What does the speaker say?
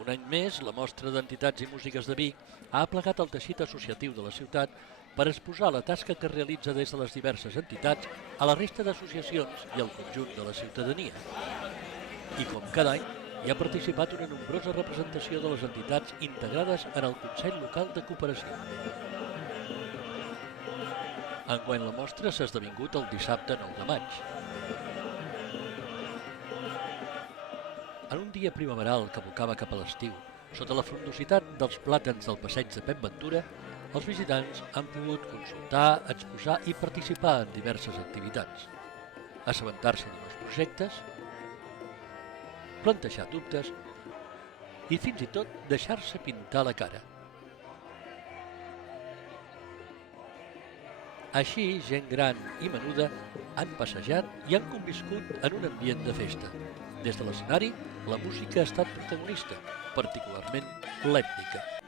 Un any més, la Mostra d'Entitats i Músiques de Vic ha aplegat el teixit associatiu de la ciutat per exposar la tasca que es realitza des de les diverses entitats a la resta d'associacions i al conjunt de la ciutadania. I com cada any, hi ha participat una nombrosa representació de les entitats integrades en el Consell Local de Cooperació. Enguany la mostra s'ha esdevingut el dissabte 9 de maig. En un dia primaveral que abocava cap a l'estiu, sota la frondositat dels plàtans del passeig de Pep Ventura, els visitants han pogut consultar, exposar i participar en diverses activitats. Assabentar-se de nous projectes, plantejar dubtes i fins i tot deixar-se pintar la cara. Així, gent gran i menuda han passejat i han conviscut en un ambient de festa. Des de l'escenari, la música ha estat protagonista, particularment l'ètnica.